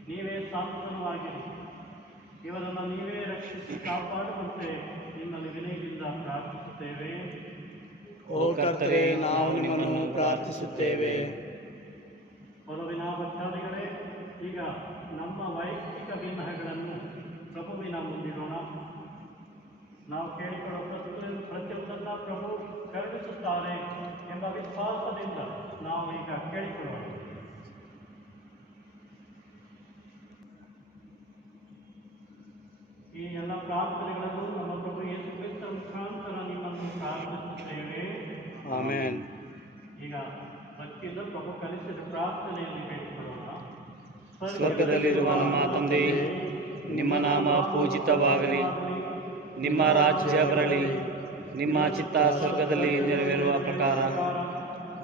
ನೀವೇ ಸಾಂತ್ವನವಾಗಿರಿ, ಇವರನ್ನು ನೀವೇ ರಕ್ಷಿಸಿ ಕಾಪಾಡುವಂತೆ ನಿಮ್ಮಲ್ಲಿ ವಿನಯದಿಂದ ಪ್ರಾರ್ಥಿಸುತ್ತೇವೆ. ಓ ಕರ್ತರೇ, ನಾವು ನಿಮ್ಮನ್ನು ಪ್ರಾರ್ಥಿಸುತ್ತೇವೆ. ಒಲವಿನ ಭಕ್ತಾದಿಗಳೇ, ಈಗ ನಮ್ಮ ವೈಯಕ್ತಿಕ ವಿನಹಗಳನ್ನು ಪ್ರಭುವಿನ ಮುಂದಿಡೋಣ. ನಾವು ಕೇಳಿಕೊಳ್ಳುವ ಪ್ರತಿಯೊಂದನ್ನು ಪ್ರಭು ಕರುಣಿಸುತ್ತಾರೆ ಎಂಬ ವಿಶ್ವಾಸದಿಂದ ನಾವು ಈಗ ಕೇಳಿಕೊಳ್ಳೋಣ. ಈ ಎಲ್ಲ ಪ್ರಾರ್ಥನೆಗಳನ್ನು ನಮ್ಮ ಪ್ರಭು ಯೇಸು ಕ್ರಿಸ್ತ ಮುಖಾಂತರ ನಿಮ್ಮನ್ನು ಪ್ರಾರ್ಥಿಸುತ್ತೇವೆ. ಆಮೆನ್. ಈಗ ಭಕ್ತಿಯಿಂದ ಪ್ರಭು ಕಲಿಸಿದ ಪ್ರಾರ್ಥನೆಯಲ್ಲಿ ಬೇಡಿಕೊಳ್ಳೋಣ. ಸ್ವರ್ಗದಲ್ಲಿರುವ ನಮ್ಮ ತಂದೆಯೇ, ನಿಮ್ಮ ನಾಮ ಪೂಜಿತವಾಗಲಿ, ನಿಮ್ಮ ರಾಜ್ಯ ಬರಲಿ, ನಿಮ್ಮ ಚಿತ್ತ ಸ್ವರ್ಗದಲ್ಲಿ ನೆರವೇರುವ ಪ್ರಕಾರ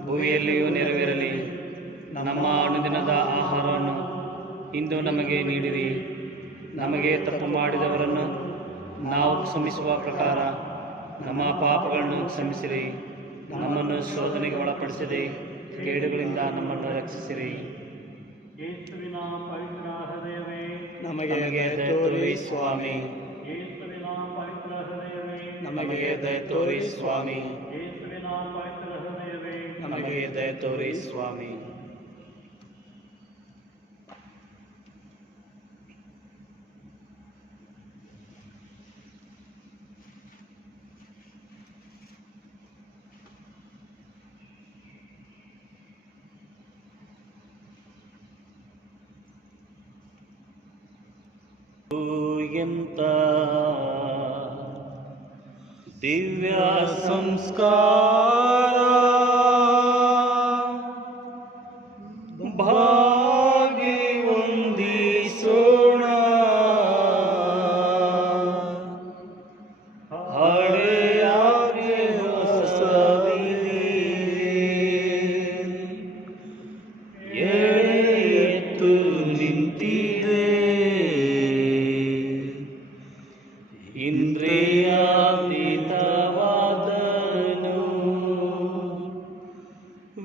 ಭೂಮಿಯಲ್ಲಿಯೂ ನೆರವೇರಲಿ. ನಮ್ಮ ಅನುದಿನದ ಆಹಾರವನ್ನು ಇಂದು ನಮಗೆ ನೀಡಿರಿ. ನಮಗೆ ತಪ್ಪು ಮಾಡಿದವರನ್ನು ನಾವು ಕ್ಷಮಿಸುವ ಪ್ರಕಾರ ನಮ್ಮ ಪಾಪಗಳನ್ನು ಕ್ಷಮಿಸಿರಿ. ನಮ್ಮನ್ನು ಶೋಧನೆಗೆ ಒಳಪಡಿಸಿರಿ, ಕೇಡುಗಳಿಂದ ನಮ್ಮನ್ನು ರಕ್ಷಿಸಿರಿ. ಯೇಸುವಿನ ಪವಿತ್ರ ಹೃದಯವೇ ನಮಗೆ ದಯ ತೋರಿ ಸ್ವಾಮಿ. ಯೇಸುವಿನ ಪವಿತ್ರ ಹೃದಯವೇ ನಮಗೆ ದಯ ತೋರಿ ಸ್ವಾಮಿ. ಯೇಸುವಿನ ಪವಿತ್ರ ಹೃದಯವೇ ನಮಗೆ ದಯ ತೋರಿ ಸ್ವಾಮಿ. ಎಂತ ದಿವ್ಯ ಸಂಸ್ಕಾರ ಭಾಗಿ ವಂದಿಸೋಣ. ಹಳೆಯಾಗಿ ಹೊಸದಿದೆ, ಎತ್ತು ನಿಂತಿದೆ. ಇಂದ್ರಿಯಾತೀತವಾದನು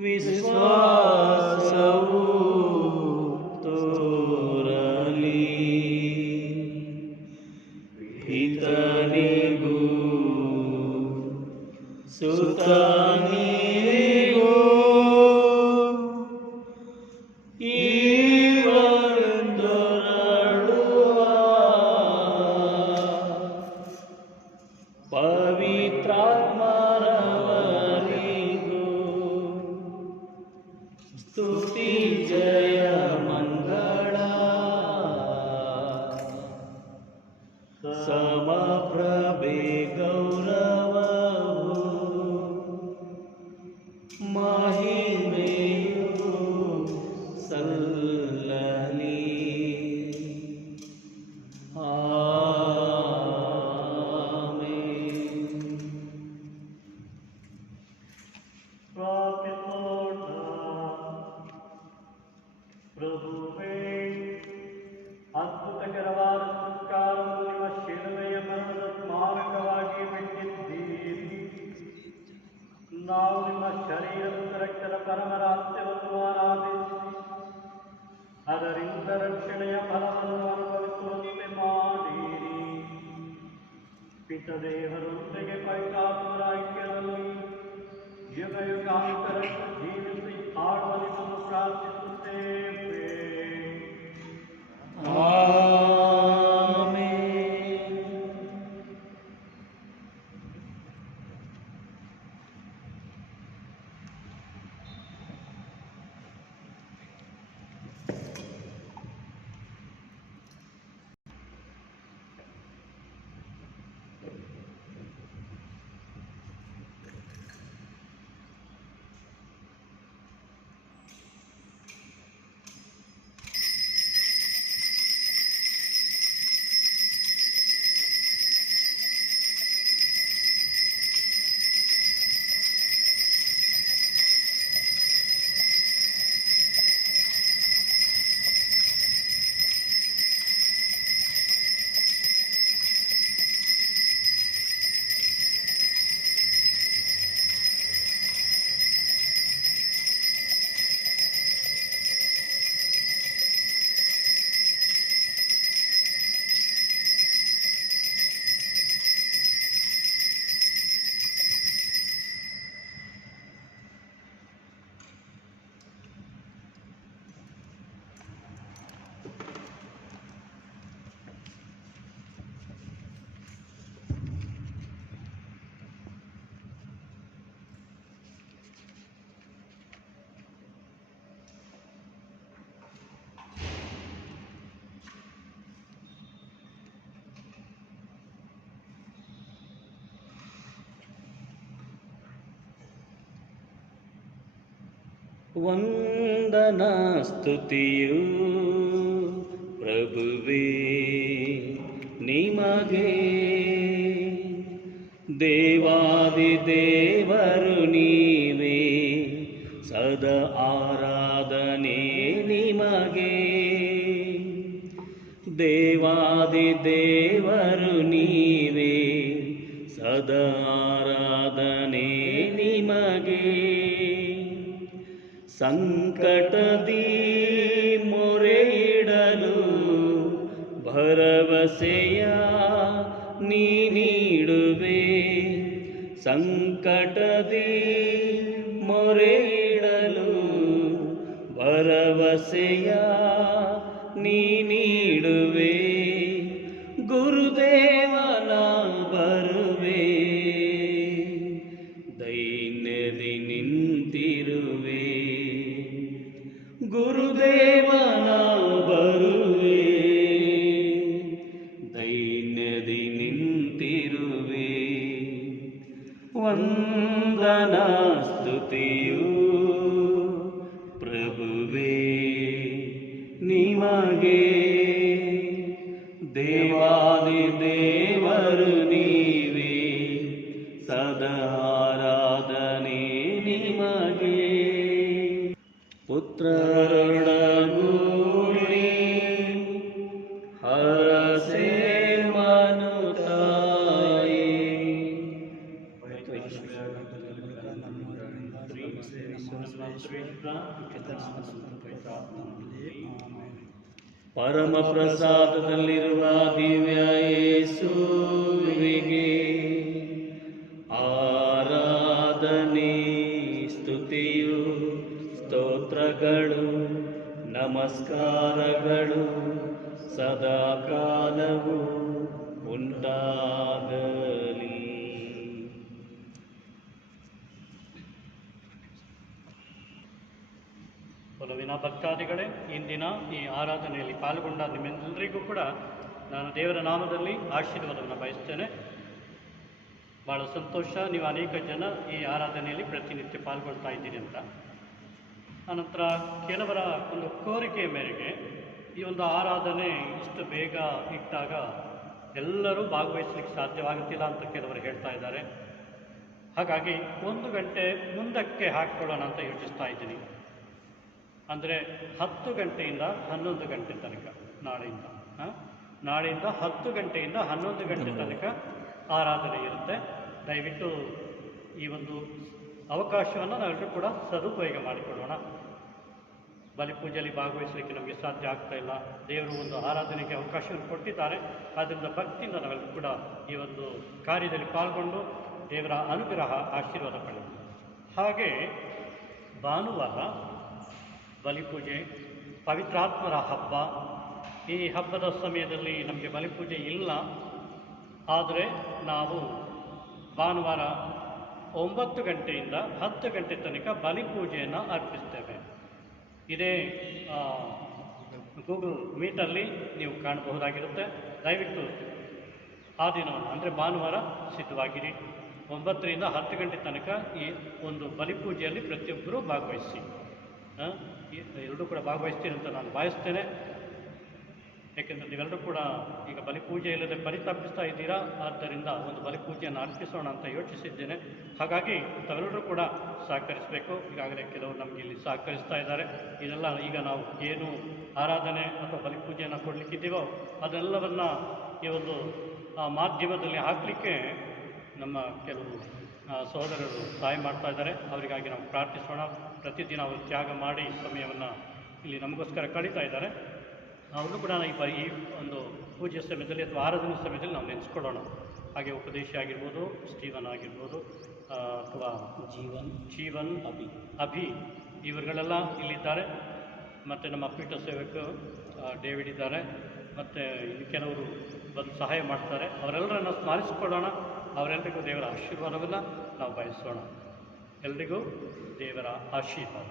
ವಿಶ್ವಾಸವು ತೋರಲಿ. ಪಿತನಿಗೂ ಸುತನಿಗೂ ಪವಿತ್ರಾತ್ಮರವರಿಗೆ ಜಯ ಮಂಗಳ ಸಮಪ್ರಭೆ ಗೌರವವು ಮಹಿಮೆಯು ಸಲ್ಲಲಿ. ಪ್ರಾರ್ಥಿಸೋಣ. ಪ್ರಭುವೇ, ಅದ್ಭುತಕರವಾದ ಸಂಸ್ಕಾರವನ್ನು ನಿಮ್ಮ ಶಿಲುಬೆಯ ಮರಣದ ಸ್ಮಾರಕವಾಗಿ ಬಿಟ್ಟಿದ್ದೀರಿ. ನಾವು ನಿಮ್ಮ ಶರೀರ ಮತ್ತು ರಕ್ತದ ಪರಮರಾತ್ಯವನ್ನು ಆರಾಧಿಸಿ ಅದರಿಂದ ರಕ್ಷಣೆಯ ಫಲವನ್ನು ಅನುಭವಿಸುವಂತೆ ಮಾಡಿರಿ. ಪಿತದೇವರೊಂದಿಗೆ ಪವಿತ್ರಾತ್ಮರ ಐಕ್ಯದಲ್ಲಿ ಯುಗ ಯುಗಾಂತರ ಜೀವಿಸಿ ಆಳುವ ನಿಮ್ಮನ್ನು ಪ್ರಾರ್ಥಿಸುತ್ತೇವೆ. ವಂದನಾ ಸ್ತುತಿಯು ಪ್ರಭುವೇ ನಿಮಗೆ, ದೇವಾದಿ ದೇವರು ನೀವೇ, ಸದಾ ಆರಾಧನೆ ನಿಮಗೆ. ದೇವಾದಿ ದೇವರು ನೀವೇ, ಸದಾ ಆರಾಧನೆ ನಿಮಗೆ. ಸಂಕಟದಿ ಮೊರೆಯಿಡಲು ಭರವಸೆಯ ನೀ ನೀಡುವೆ. ಸಂಕಟದಿ ಮೊರೆಯಿಡಲು ಭರವಸೆಯ ನೀ ನೀಡುವೆ. ಗುರುದೇವನ ಬರುವೆ, ದೈನ್ಯದಿ ನಿಂತಿರುವೆ. ಗುರುದೇವನ ಬರುವೆ, ದೈನ್ಯದಿ ನಿಂತಿರುವೆ. ವಂದನಾ ಸ್ತುತಿಯು ಪ್ರಭುವೇ ನಿಮಗೆ, ದೇವಾದಿ ದೇವರು ನೀವೇ, ಸದಾ ಆರಾಧನೆ ನಿಮಗೆ. ಪುತ್ರರೊಡಗೂಡಿ ಹರಸೆ ಮನುತಾಯಿ, ಪರಮ ಪ್ರಸಾದದಲ್ಲಿರುವ ದಿವ್ಯ ಯೇಸುವಿಗೆ ಆರಾಧನೆ, ಸ್ತುತಿಯು, ಸ್ತೋತ್ರಗಳು, ನಮಸ್ಕಾರಗಳು ಸದಾ ಕಾಲವು ಉಂಟಾಗಲಿ. ಪ್ರಭುವಿನ ಭಕ್ತಾದಿಗಳೇ, ಇಂದಿನ ಈ ಆರಾಧನೆಯಲ್ಲಿ ಪಾಲ್ಗೊಂಡ ನಿಮ್ಮೆಲ್ಲರಿಗೂ ಕೂಡ ನಾನು ದೇವರ ನಾಮದಲ್ಲಿ ಆಶೀರ್ವಾದವನ್ನು ಬಯಸ್ತೇನೆ. ಭಾಳ ಸಂತೋಷ, ನೀವು ಅನೇಕ ಜನ ಈ ಆರಾಧನೆಯಲ್ಲಿ ಪ್ರತಿನಿತ್ಯ ಪಾಲ್ಗೊಳ್ತಾ ಇದ್ದೀರಿ ಅಂತ. ಅನಂತರ ಕೆಲವರ ಒಂದು ಕೋರಿಕೆಯ ಮೇರೆಗೆ ಈ ಒಂದು ಆರಾಧನೆ ಇಷ್ಟು ಬೇಗ ಇಟ್ಟಾಗ ಎಲ್ಲರೂ ಭಾಗವಹಿಸಲಿಕ್ಕೆ ಸಾಧ್ಯವಾಗುತ್ತಿಲ್ಲ ಅಂತ ಕೆಲವರು ಹೇಳ್ತಾ ಇದ್ದಾರೆ. ಹಾಗಾಗಿ 1 ಗಂಟೆ ಮುಂದಕ್ಕೆ ಹಾಕ್ಕೊಳ್ಳೋಣ ಅಂತ ಯೋಚಿಸ್ತಾ ಇದ್ದೀನಿ. ಅಂದರೆ 10 ಗಂಟೆಯಿಂದ 11 ಗಂಟೆ ತನಕ ನಾಳೆಯಿಂದ ನಾಳೆಯಿಂದ 10 ಗಂಟೆಯಿಂದ 11 ಗಂಟೆ ತನಕ ಆರಾಧನೆ ಇರುತ್ತೆ. ದಯವಿಟ್ಟು ಈ ಒಂದು ಅವಕಾಶವನ್ನು ನಾವೆಲ್ಲರೂ ಕೂಡ ಸದುಪಯೋಗ ಮಾಡಿಕೊಳ್ಳೋಣ. ಬಲಿಪೂಜೆಯಲ್ಲಿ ಭಾಗವಹಿಸಲಿಕ್ಕೆ ನಮಗೆ ಸಾಧ್ಯ ಆಗ್ತಾ ಇಲ್ಲ. ದೇವರು ಒಂದು ಆರಾಧನೆಗೆ ಅವಕಾಶವನ್ನು ಕೊಟ್ಟಿದ್ದಾರೆ. ಆದ್ದರಿಂದ ಭಕ್ತಿಯಿಂದ ನಾವೆಲ್ಲರೂ ಕೂಡ ಈ ಒಂದು ಕಾರ್ಯದಲ್ಲಿ ಪಾಲ್ಗೊಂಡು ದೇವರ ಅನುಗ್ರಹ ಆಶೀರ್ವಾದ ಪಡೆಯೋಣ. ಹಾಗೆ ಭಾನುವಾರ ಬಲಿಪೂಜೆ, ಪವಿತ್ರಾತ್ಮರ ಹಬ್ಬ. ಈ ಹಬ್ಬದ ಸಮಯದಲ್ಲಿ ನಮಗೆ ಬಲಿಪೂಜೆ ಇಲ್ಲ. ಆದರೆ ನಾವು ಭಾನುವಾರ 9 ಗಂಟೆಯಿಂದ 10 ಗಂಟೆ ತನಕ ಬಲಿಪೂಜೆಯನ್ನು ಅರ್ಪಿಸ್ತೇವೆ. ಇದೇ ಗೂಗಲ್ ಮೀಟಲ್ಲಿ ನೀವು ಕಾಣಬಹುದಾಗಿರುತ್ತೆ. ದಯವಿಟ್ಟು ಆ ದಿನವನ್ನು ಅಂದರೆ ಭಾನುವಾರ ಸಿದ್ಧವಾಗಿರಿ. 9 ರಿಂದ 10 ಗಂಟೆ ತನಕ ಈ ಒಂದು ಬಲಿಪೂಜೆಯಲ್ಲಿ ಪ್ರತಿಯೊಬ್ಬರೂ ಭಾಗವಹಿಸಿ. ಎಲ್ಲರೂ ಕೂಡ ಭಾಗವಹಿಸ್ತೀರಿ ಅಂತ ನಾನು ಭಾವಿಸ್ತೇನೆ. ಏಕೆಂದರೆ ನೀವೆಲ್ಲರೂ ಕೂಡ ಈಗ ಬಲಿಪೂಜೆ ಇಲ್ಲದೆ ಪರಿತಪಿಸ್ತಾ ಇದ್ದೀರಾ. ಆದ್ದರಿಂದ ಒಂದು ಬಲಿಪೂಜೆಯನ್ನು ಅರ್ಪಿಸೋಣ ಅಂತ ಯೋಚಿಸಿದ್ದೇನೆ. ಹಾಗಾಗಿ ತಾವೆಲ್ಲರೂ ಕೂಡ ಸಹಕರಿಸಬೇಕು. ಈಗಾಗಲೇ ಕೆಲವರು ನಮಗೆ ಇಲ್ಲಿ ಸಹಕರಿಸ್ತಾ ಇದ್ದಾರೆ. ಇದೆಲ್ಲ ಈಗ ನಾವು ಏನು ಆರಾಧನೆ ಅಥವಾ ಬಲಿಪೂಜೆಯನ್ನು ಕೊಡಲಿಕ್ಕಿದ್ದೀವೋ ಅದೆಲ್ಲವನ್ನು ಈ ಒಂದು ಮಾಧ್ಯಮದಲ್ಲಿ ಹಾಕಲಿಕ್ಕೆ ನಮ್ಮ ಕೆಲವು ಸಹೋದರರು ಸಹಾಯ ಮಾಡ್ತಾ ಇದ್ದಾರೆ. ಅವರಿಗಾಗಿ ನಾವು ಪ್ರಾರ್ಥಿಸೋಣ. ಪ್ರತಿದಿನ ಅವರು ತ್ಯಾಗ ಮಾಡಿ ಸಮಯವನ್ನು ಇಲ್ಲಿ ನಮಗೋಸ್ಕರ ಕಳೀತಾ ಇದ್ದಾರೆ. ಅವರು ಕೂಡ ಈ ಒಂದು ಪೂಜೆ ಸಮಯದಲ್ಲಿ ಅಥವಾ ಆರಾಧನೆ ಸಮಯದಲ್ಲಿ ನಾವು ನೆನೆಸ್ಕೊಳ್ಳೋಣ. ಹಾಗೆ ಉಪದೇಶ ಆಗಿರ್ಬೋದು, ಸ್ಟೀವನ್ ಆಗಿರ್ಬೋದು, ಅಥವಾ ಜೀವನ್ ಅಭಿ ಇವರುಗಳೆಲ್ಲ ಇಲ್ಲಿದ್ದಾರೆ. ಮತ್ತು ನಮ್ಮ ಪೀಠ ಸೇವಕ ಡೇವಿಡ್ ಇದ್ದಾರೆ. ಮತ್ತು ಇನ್ನು ಕೆಲವರು ಬಂದು ಸಹಾಯ ಮಾಡ್ತಾರೆ. ಅವರೆಲ್ಲರನ್ನು ಸ್ಮರಿಸಿಕೊಳ್ಳೋಣ. ಅವರೆಲ್ಲರಿಗೂ ದೇವರ ಆಶೀರ್ವಾದವನ್ನು ನಾವು ಬಯಸೋಣ. ಎಲ್ರಿಗೂ ದೇವರ ಆಶೀರ್ವಾದ.